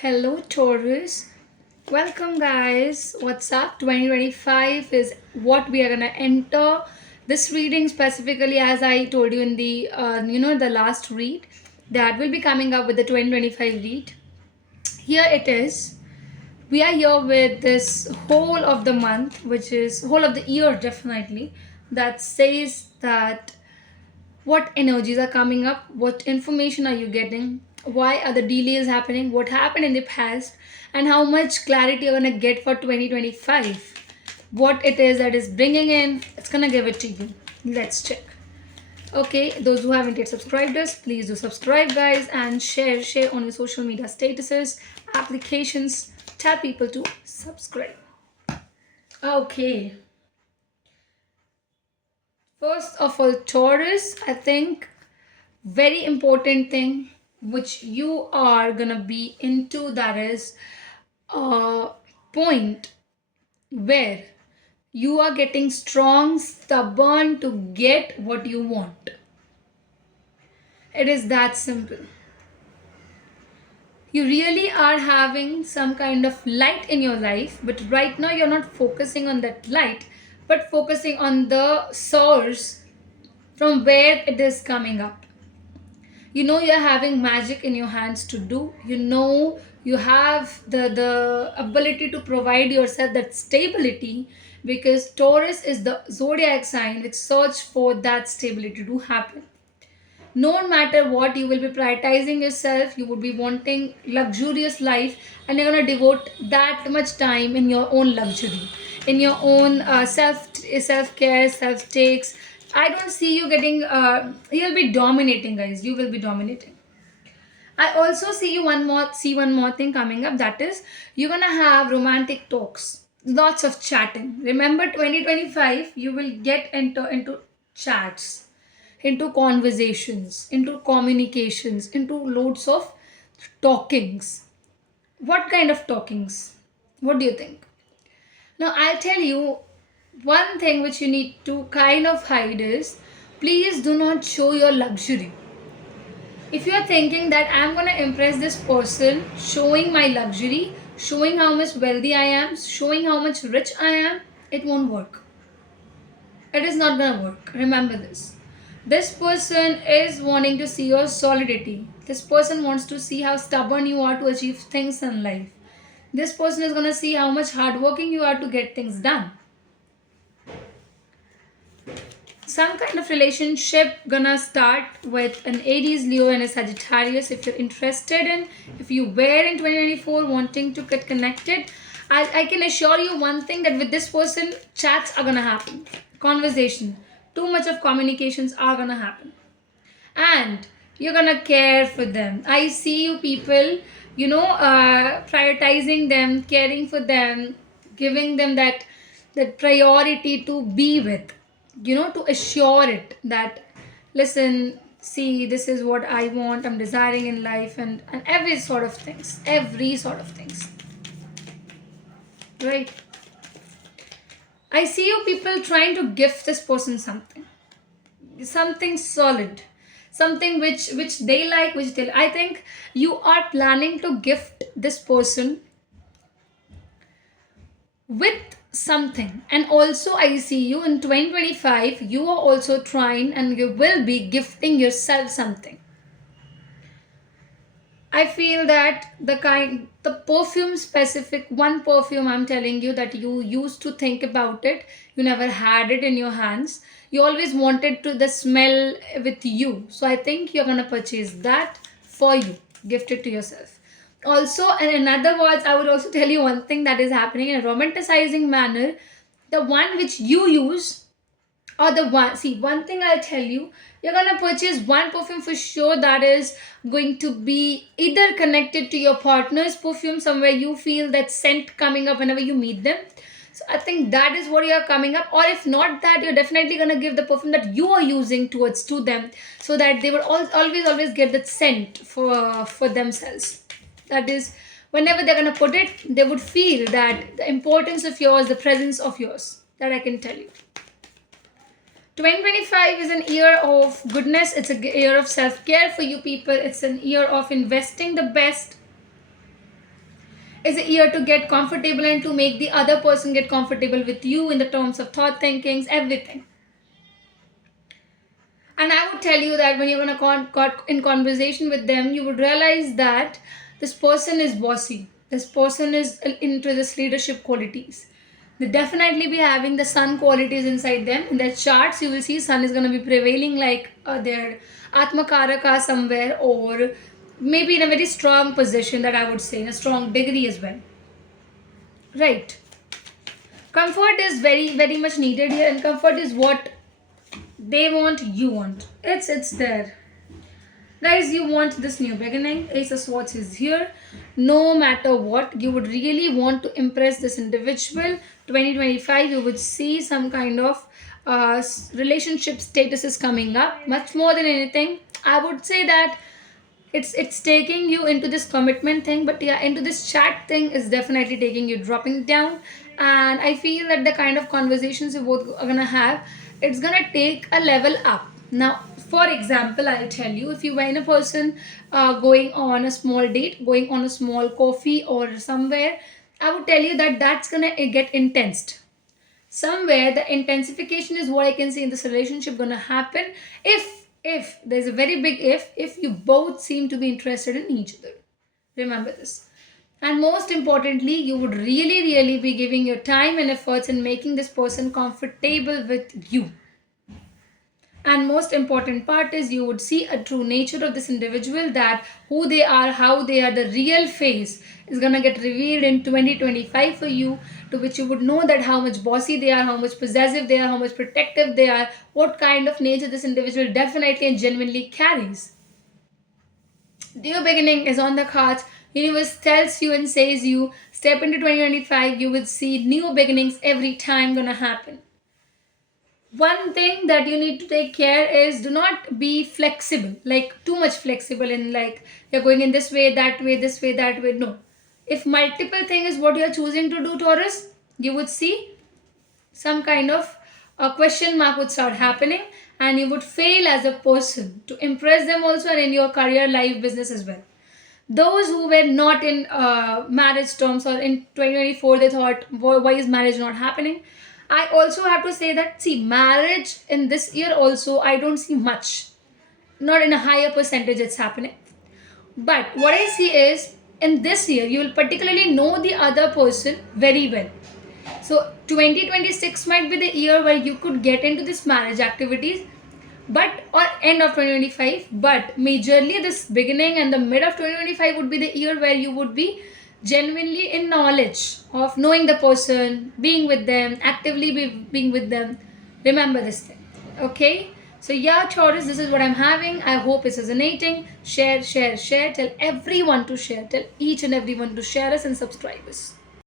Hello, Taurus. Welcome, guys. What's up? 2025 is what we are gonna enter. This reading specifically, as I told you in the last read, that will be coming up with the 2025 read. Here it is. We are here with this whole of the month, which is whole of the year, definitely. That says that what energies are coming up, what information are you getting, why are the delays happening, what happened in the past, and how much clarity you're going to get for 2025, what it is that is bringing in. It's going to give it to you. Let's check. Okay, those who haven't yet subscribed us, please do subscribe, guys, and share on your social media statuses, applications. Tell people to subscribe. Okay, first of all, Taurus, I think very important thing which you are gonna be into, that is a point where you are getting strong, stubborn to get what you want. It is that simple. You really are having some kind of light in your life, but right now you're not focusing on that light, but focusing on the source from where it is coming up. You know you're having magic in your hands to do. You know you have the ability to provide yourself that stability, because Taurus is the zodiac sign which search for that stability to happen. No matter what, you will be prioritizing yourself, you would be wanting luxurious life, and you're going to devote that much time in your own luxury, in your own self care, self takes. I don't see you getting you'll be dominating, guys. You will be dominating. I also see one more thing coming up, that is you're gonna have romantic talks, lots of chatting. Remember 2025, you will get into chats, into conversations, into communications, into loads of talkings. What kind of talkings? What do you think? Now I'll tell you one thing which you need to kind of hide is, please do not show your luxury. If you are thinking that I'm gonna impress this person, showing my luxury, showing how much wealthy I am, showing how much rich I am, it won't work. It is not gonna work. Remember this. This person is wanting to see your solidity. This person wants to see how stubborn you are to achieve things in life. This person is gonna see how much hardworking you are to get things done. Some kind of relationship gonna start with an Aries, Leo, and a Sagittarius. If you're interested in, if you were in 2024 wanting to get connected, I can assure you one thing, that with this person, chats are gonna happen, conversation, too much of communications are gonna happen, and you're gonna care for them. I see you people, prioritizing them, caring for them, giving them that priority to be with, to assure it that, listen, see, this is what I want, I'm desiring in life, and every sort of things, right? I see you people trying to gift this person something solid, something which they like, I think you are planning to gift this person with something. And also I see you in 2025, you are also trying, and you will be gifting yourself something. I feel that the perfume, specific one perfume, I'm telling you, that you used to think about it, you never had it in your hands. You always wanted to the smell with you. So I think you're gonna purchase that for you, gift it to yourself. Also, and in other words, I would also tell you one thing that is happening in a romanticizing manner. The one which you use, or the one, see, one thing I'll tell you, you're gonna purchase one perfume for sure, that is going to be either connected to your partner's perfume, somewhere you feel that scent coming up whenever you meet them. So I think that is what you're coming up, or if not that, you're definitely gonna give the perfume that you are using towards to them, so that they will always get that scent for themselves. That is, whenever they're gonna put it, they would feel that the importance of yours, the presence of yours, that I can tell you. 2025 is an year of goodness. It's a year of self care for you people. It's an year of investing the best. Is a year to get comfortable and to make the other person get comfortable with you in the terms of thought thinkings, everything. And I would tell you that when you're gonna got in conversation with them, you would realize that this person is bossy. This person is into this leadership qualities. They definitely be having the sun qualities inside them. In their charts, you will see sun is gonna be prevailing like their Atmakaraka somewhere, or maybe in a very strong position, that I would say, in a strong degree as well. Right. Comfort is very, very much needed here, and comfort is what they want, you want. It's there. Guys, you want this new beginning. Ace of Swords is here. No matter what, you would really want to impress this individual. 2025, you would see some kind of relationship status is coming up. Much more than anything, I would say that it's taking you into this commitment thing, but yeah, into this chat thing is definitely taking you dropping down. And I feel that the kind of conversations you both are gonna have, it's gonna take a level up. Now, for example, I'll tell you, if you were in a person going on a small date, going on a small coffee or somewhere, I would tell you that that's gonna get intense. Somewhere the intensification is what I can see in this relationship gonna happen if there's a very big if you both seem to be interested in each other. Remember this. And most importantly, you would really, really be giving your time and efforts in making this person comfortable with you. And most important part is you would see a true nature of this individual, that who they are, how they are, the real face is going to get revealed in 2025 for you, to which you would know that how much bossy they are, how much possessive they are, how much protective they are, what kind of nature this individual definitely and genuinely carries. New beginning is on the cards. Universe tells you and says you step into 2025, you will see new beginnings every time gonna happen. One thing that you need to take care is do not be flexible, like too much flexible in like you're going in this way, that way, this way, that way. No. If multiple thing is what you're choosing to do, Taurus, you would see some kind of a question mark would start happening, and you would fail as a person to impress them also, and in your career, life, business as well. Those who were not in marriage terms, or in 2024 they thought, why is marriage not happening? I also have to say that, see, marriage in this year also I don't see much, not in a higher percentage it's happening. But what I see is, in this year you will particularly know the other person very well. So 2026 might be the year where you could get into this marriage activities, but or end of 2025, but majorly this beginning and the mid of 2025 would be the year where you would be genuinely in knowledge of knowing the person, being with them, actively being with them. Remember this thing. Okay, so yeah, Taurus, this is what I'm having. I hope it's resonating. Share, share, share. Tell everyone to share. Tell each and everyone to share us and subscribe us.